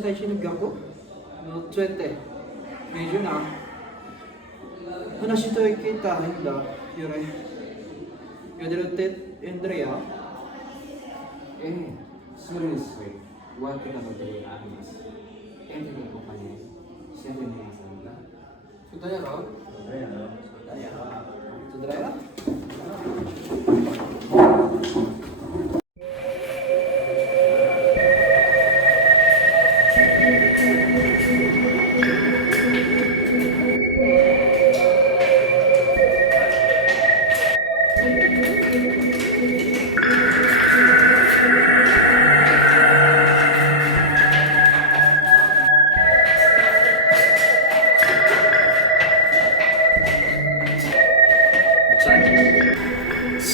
在一の逆のつえてmedyo na Hanashito kita hinda yore Yoderote Andrea ええ、それです。わけがのであります。エントリーのお金、シェフになさるが。Sudah ya Rob? Sudah ya?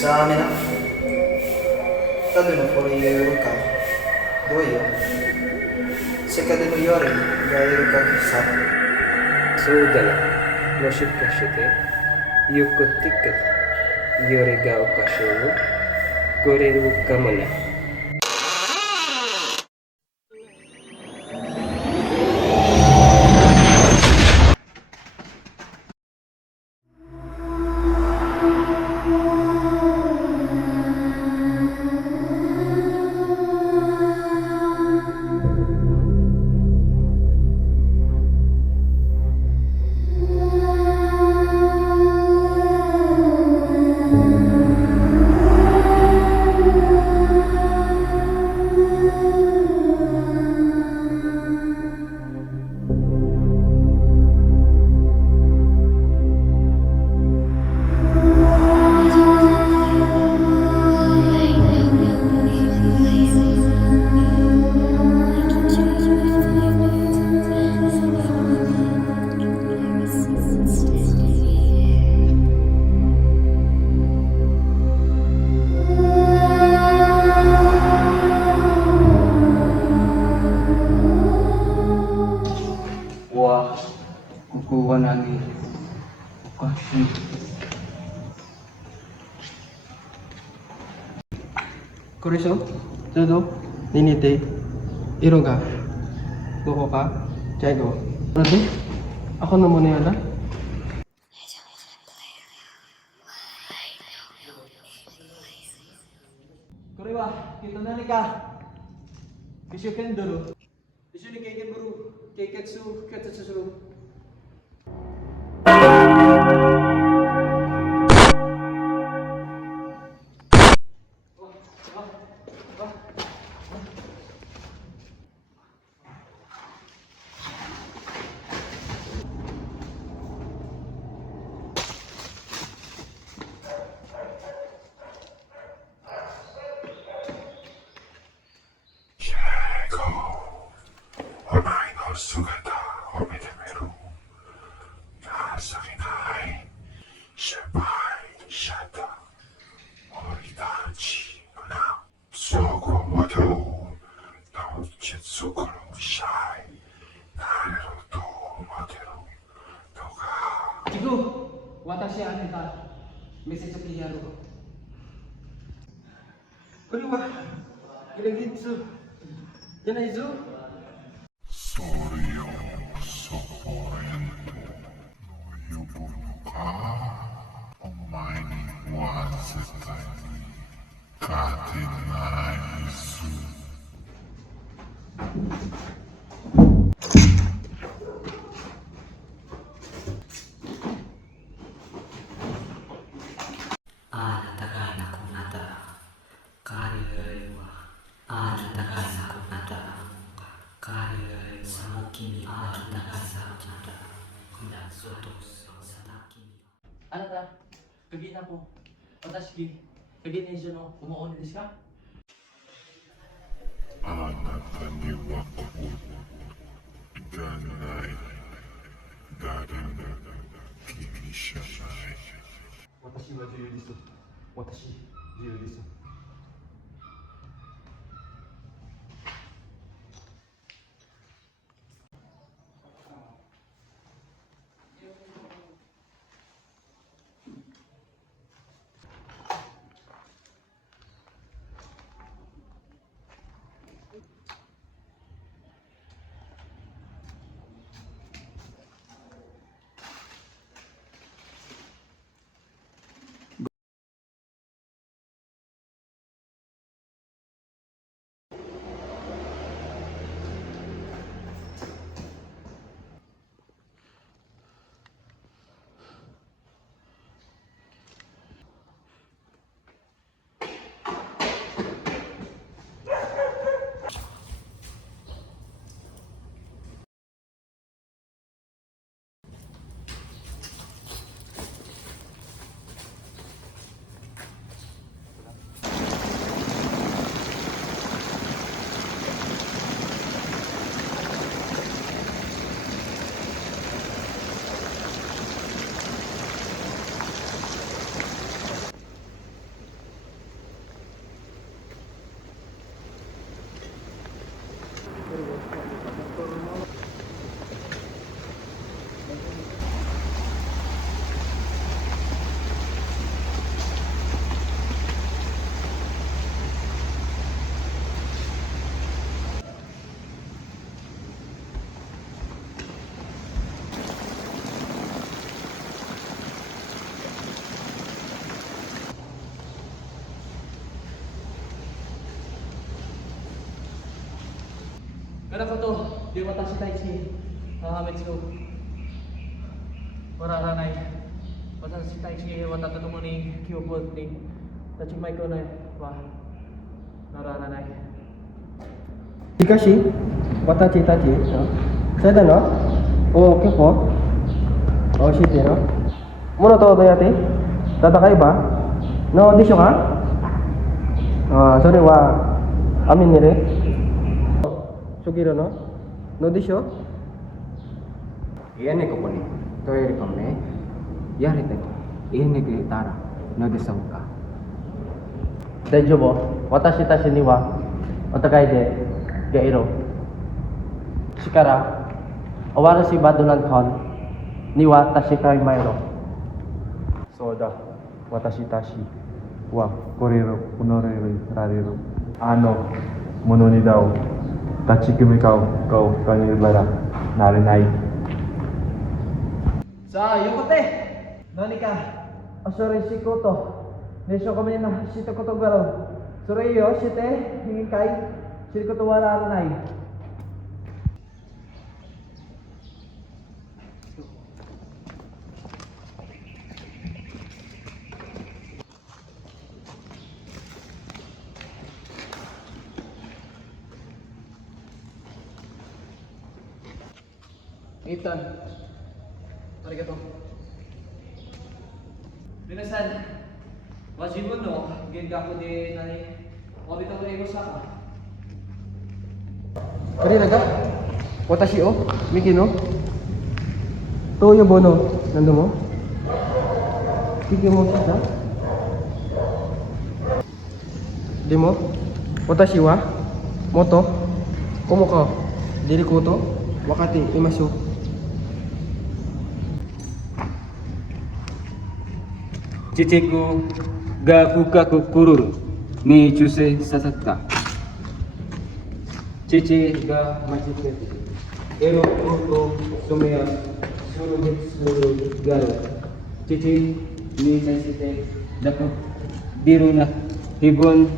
Sa amin na. Tado na po rin yung ka. Doyo. Sa kada no yore, gaya ka sa. そうだな。もしかして、よくティック、よりがおかしいをくれるかもな。Wah, kukuha namin. Bakit? これでしょちょうどに似て色がどこかじゃあ行こう。Berarti ako na muna yun ha? Korewa, kita na ka. Kisyo ken dulu. Kisyo ni keiken baru. Keiketsu ketetsu suru. Iku, watashi aneta message kiyaru. Korewa, kilagitsu. Yanaizu. それをそこへと呼ぶのかお前には絶対に勝てないぞ。あなたがいなくなったら彼よりはあなたがいなくなったら彼よりはもう君あなたがいなくなったらそうとさだ君あなた、鍵なpo. Watashi, kagi na iso no, umuon desu ka? あなたにはこうがない誰も気にしない。私は自由です。私、自由です。Kara koto, di watashi taichi, Metsu. Wararanai. Watashi taichi, watato tomo ni kyoko ni tachimai konai wa nararanai. Hikashi, watashi taichi, seda no? O keko? O shite no? Mono to yate? Tatakai ba? No disho ka? Sore wa amin nire? Sugiro no? No disho? 家猫にトイレコメやれて家猫いたらのでしょうか Daijoubu, watashi tashi ni wa otakai de gairo. Shikara, awarashi badunan kon ni wa tashi kai mairo. そうだ、私たちはこれをこのれられるあのものにだを立ち組み顔がにららなれない。 Sa yokote, nani ka? Asore shikoto. Nesho kami na shito koto garo. Sore yo shite hingikai shikoto wararanai. Ethan, arigato. Minasan, wajibun no, gengaku de nani, obito to ego saka. Karina ka? Watashi o, Miki no? Toyo bono, nando mo? Kiki mo kita? Demo? Watashi wa? Moto? Komo ka? Diri ko to? Wakati imasu. Chichiku ga fukaku kururu ni chuse sasatta. Chichi ga machite. Ero kuto sumeya surujitsu garo. Chichi ni saisite daku biru na hibon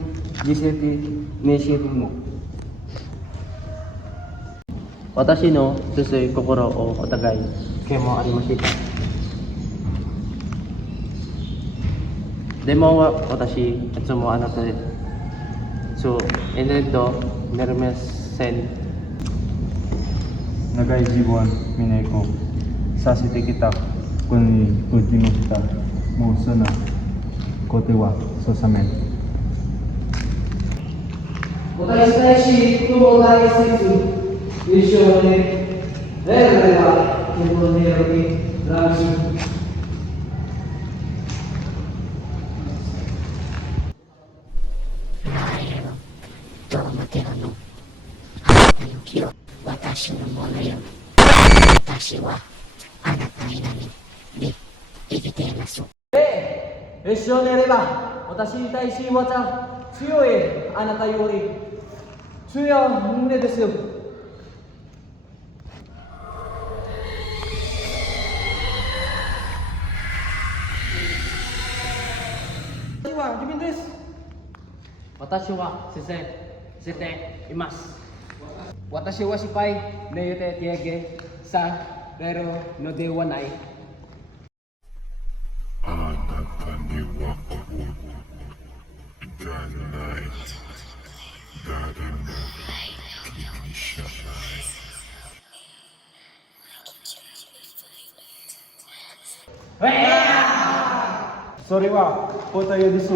jiseti ni shirimu. Watashi no susui kokoro o otagai kemo arimashita. Demo wa watashi itsumo anata de. So, enendo nermesen 長い自分は見ない子させてきた子に無事のしたもうそのことはそうさめん Watashi taishi kumo nai setsu. Isho ne rere wa kemo ne roki rashi. Isho ne reba, watashi taishi wata tsuyoi anata yori tsuyo mune desu. Watashi wa sete imasu. Watashi wa shipai ne yote tiege sa pero no de wanai. あなたにはこうがない誰も気にしないそれは答えです